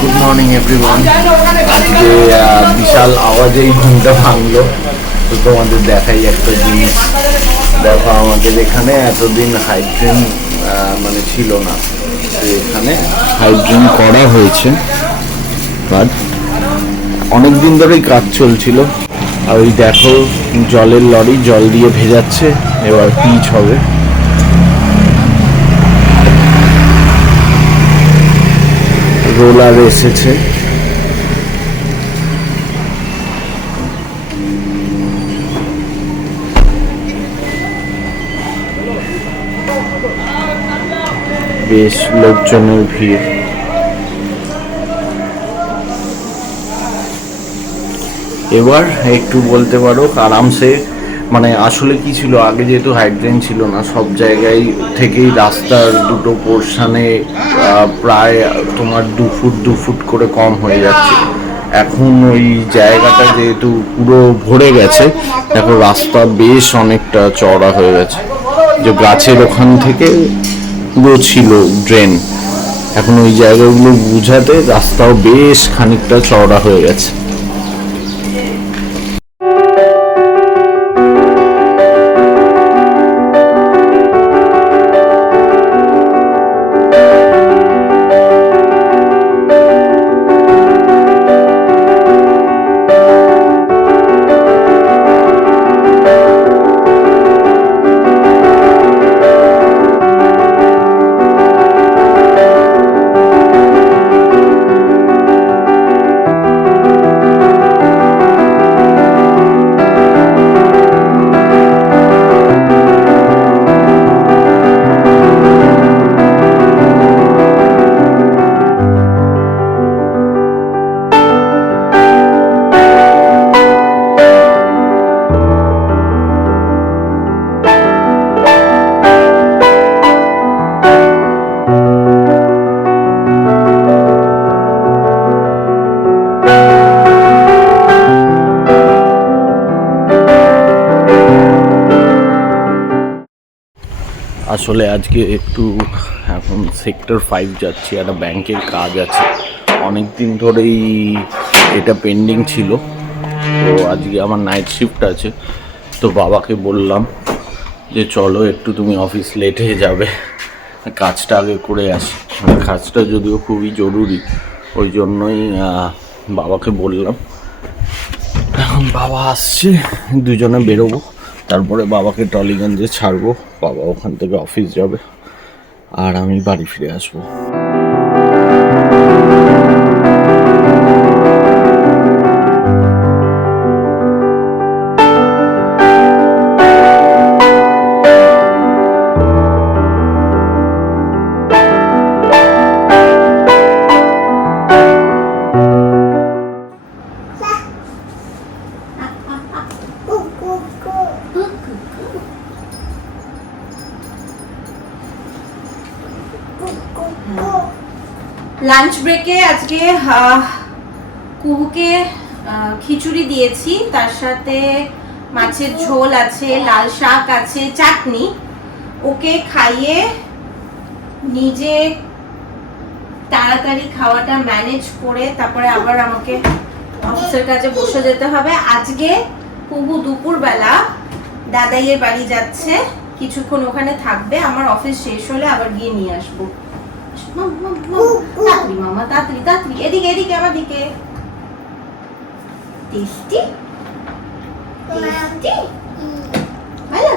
Good morning everyone. আজকে বিশাল আওয়াজেই ঘুমটা ভাঙলো। তো তোমাদের দেখাই একটা জিনিস। দেখো আমাদের এখানে এতদিন হাইড্রেন মানে ছিল না, তো এখানে হাইড্রেন করা হয়েছে, বাট অনেক দিন ধরেই কাজ চলছিল। আর ওই দেখো জলের লরি জল দিয়ে ভেজাচ্ছে, এবার পিচ হবে। রোলার এসেছে, বেশ লোকজনের ভিড়। এবার একটু বলতে পারো আরামসে, মানে আসলে কি ছিল আগে, যেহেতু হাইড্রেন ছিল না, সব জায়গায় থেকেই রাস্তার দুটো পোর্শনে প্রায় তোমার 2 ফুট করে কম হয়ে যাচ্ছে। এখন ওই জায়গাটা যেহেতু পুরো ভরে গেছে, দেখো রাস্তা বেশ অনেকটা চওড়া হয়ে গেছে। যে গাছের ওখান থেকে পুরো ছিল ড্রেন, এখন ওই জায়গাগুলো বুঝাতে রাস্তাও বেশ খানিকটা চওড়া হয়ে গেছে। আসলে আজকে একটু এখন সেক্টর 5 যাচ্ছি, একটা ব্যাংকের কাজ আছে, অনেক দিন ধরেই এটা পেন্ডিং ছিল। তো আজকে আমার নাইট শিফট আছে, তো বাবাকে বললাম যে চলো একটু তুমি অফিস লেট হয়ে যাবে, কাজটা আগে করে আসি। মানে কাজটা যদিও খুবই জরুরি, ওই জন্যই বাবাকে বললাম। এখন বাবা আসছে, দুজনে বেরোবো, তারপরে বাবাকে টলিগঞ্জে ছাড়বো, বাবা ওখান থেকে অফিস যাবে আর আমি বাড়ি ফিরে আসবো। লাঞ্চ ব্রেকে আজকে কুহুকে খিচুড়ি দিয়েছি, তার সাথে মাছের ঝোল আছে, লাল শাক আছে, চাটনি। ওকে খাইয়ে নিজে তাড়াতাড়ি খাওয়াটা ম্যানেজ করে তারপরে আবার আমাকে অফিসের কাজে বসে যেতে হবে। আজকে কুহু দুপুরবেলা দাদাইয়ের বাড়ি যাচ্ছে, কিছুক্ষণ ওখানে থাকবে, আমার অফিস শেষ হলে আবার গিয়ে নিয়ে আসবো। তাড়াতাড়ি মামা, তাড়াতাড়ি তাড়াতাড়ি, এদিকে এদিকে আমার দিকে। টেস্টি টেস্টি ভালো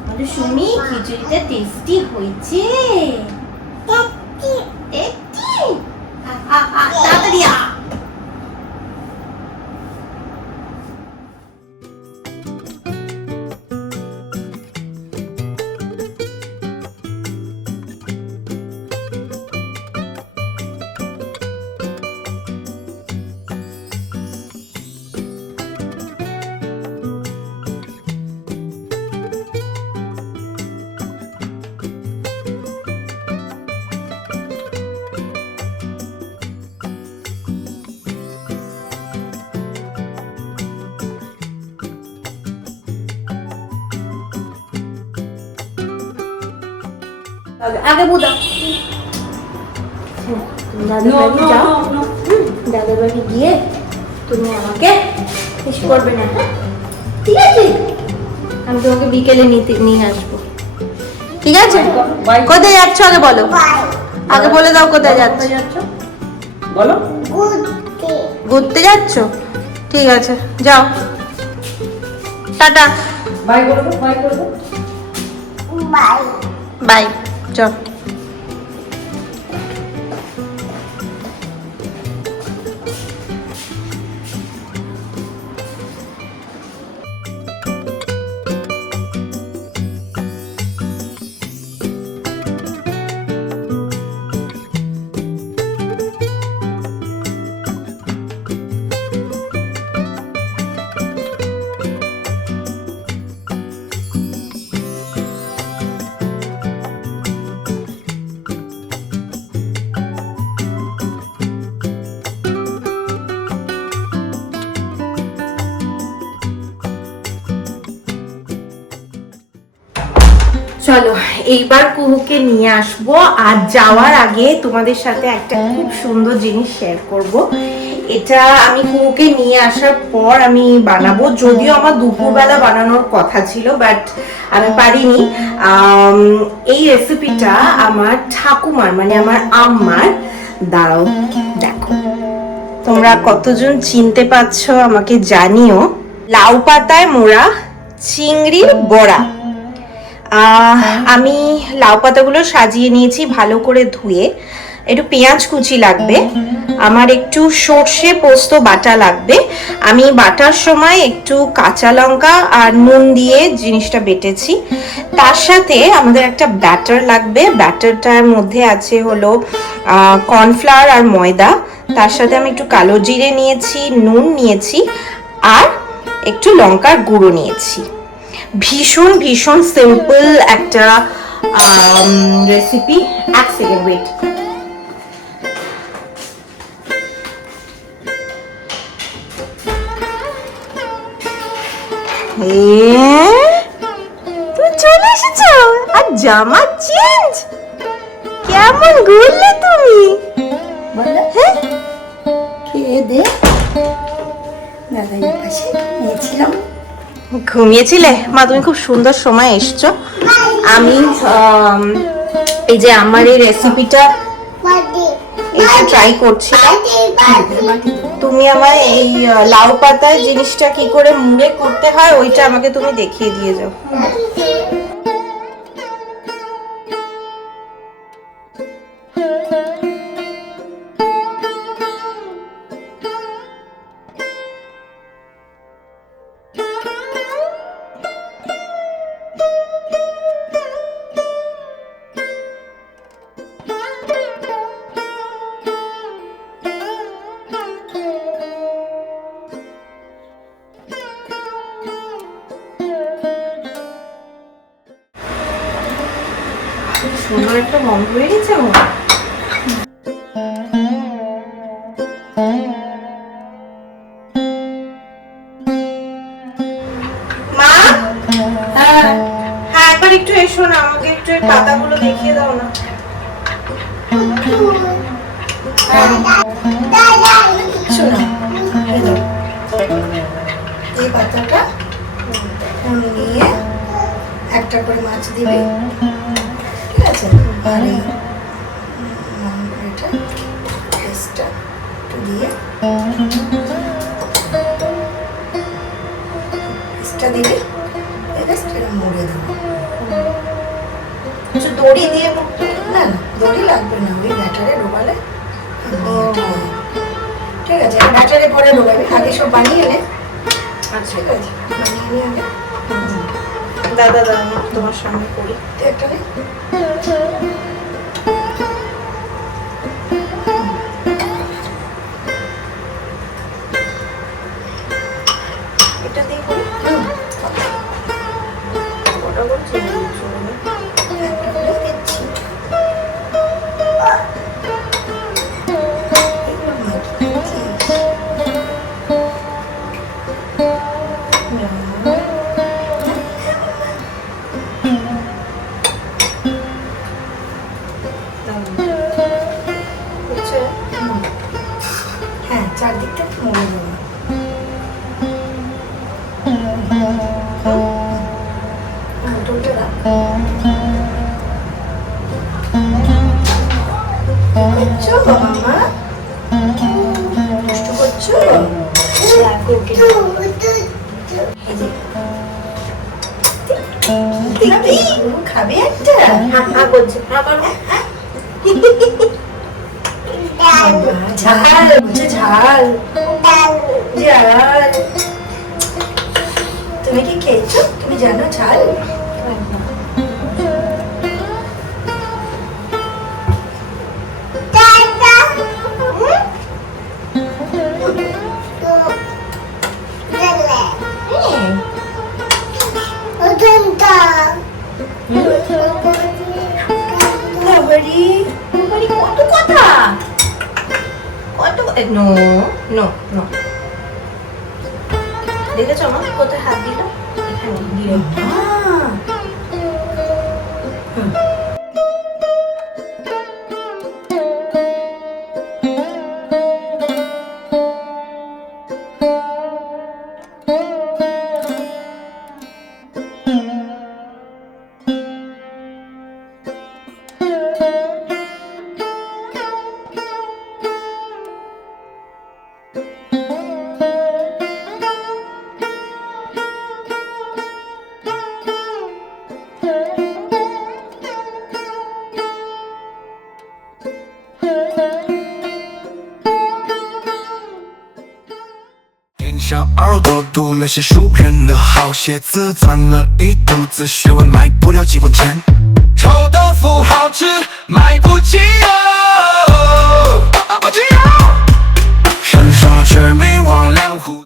আমাদের সুমি খিচুড়িটা টেস্টি হয়েছে টেস্টি তাড়াতাড়ি আগে বুঝা দাদার বাড়ি গিয়ে তুমি আমাকে মিস করবে না হ্যাঁ ঠিক আছে আমি তোমাকে বিকেলে নিয়ে আসবো ঠিক আছে কোথায় যাচ্ছ আগে বলো আগে বলে দাও কোথায় যাচ্ছ বলো ঘুরতে যাচ্ছ ঠিক আছে যাও টাটা বাই করবো বাই চল চলো এইবার কুহুকে নিয়ে আসবো আর যাওয়ার আগে তোমাদের সাথে একটা খুব সুন্দর জিনিস শেয়ার করব এটা আমি কুহুকে নিয়ে আসার পর আমি বানাবো যদিও আমার দুপুরবেলা বানানোর কথা ছিল বাট আমি পারিনি এই রেসিপিটা আমার ঠাকুমার মানে আমার আম্মার দাঁড়াও দেখো তোমরা কতজন চিনতে পারছো আমাকে জানিও লাউ পাতায় মোড়া চিংড়ির বড়া আমি লাউ পাতাগুলো সাজিয়ে নিয়েছি ভালো করে ধুয়ে একটু পেঁয়াজ কুচি লাগবে আমার একটু সর্ষে পোস্ত বাটা লাগবে আমি বাটার সময় একটু কাঁচা লঙ্কা আর নুন দিয়ে জিনিসটা বেটেছি তার সাথে আমাদের একটা ব্যাটার লাগবে ব্যাটারটার মধ্যে আছে হলো কর্নফ্লাওয়ার আর ময়দা তার সাথে আমি একটু কালো জিরে নিয়েছি নুন নিয়েছি আর একটু লঙ্কার গুঁড়ো নিয়েছি ভীষণ ভীষণ সিম্পল একটা রেসিপি এক সেকেন্ড ওয়েট তুমি চলে এসেছো আর জামা চেঞ্জ কেমন ঘুরলে তুমি হ্যাঁ খেয়ে দে দাদাই পাশে নিয়েছিলাম ঘুমিয়েছিলে মা তুমি খুব সুন্দর সময় এসছো আমি এই যে আমার এই রেসিপিটা এটা ট্রাই করছিলাম তুমি আমায় এই লাউ পাতায় জিনিসটা কি করে মুড়ে করতে হয় ওইটা আমাকে তুমি দেখিয়ে দিয়ে যাও সুন্দর একটা গন্ধ হয়ে গেছে মা হ্যাঁ একবার একটু এসো না আমাকে একটু এই পাতাগুলো দেখিয়ে দাও না শোনো এই পাতাটা নিয়ে একটা করে মাছ দিবে ঠিক আছে আর এই এটা পেস্টটা একটু দিয়ে এক্সট্রা দিবি, এক্সট্রা মুড়ে দেবো। কিছু দড়ি দিয়ে না না, দড়ি লাগবে না, ওই ব্যাটারে ঢোকালে ঠিক আছে। ব্যাটারে পরে ঢোকাবি, আগে সব বানিয়ে নে। আচ্ছা ঠিক আছে, বানিয়ে নিয়ে আগে দাদা দাদা আমি তোমার সামনে করি। তুই একটা নে। এটা দিয়ে করি। ওটা করছি একটা করে দিচ্ছি। এগুলো মাখিয়ে দিচ্ছি। হচ্ছে হ্যাঁ, চারদিকটা মুড়ে দেবো। উল্টোটা রাখ। করছো মামা? দুষ্টু করছো? দেখবি? খাবে একটা? হ্যাঁ করছে, হ্যাঁ করো। ঝাল বলছে, ঝাল ঝাল। তুমি কি খেয়েছো? তুমি জানো ঝাল? বাবারি, বাবারি, কত কথা, কত নো নো নো। দেখেছো আমার কোথায় হাত দিল? এখানে দিল।天上耳朵读了些书人的好写字，攒了一肚子学问，卖不了几文钱。臭豆腐好吃，买不起啊！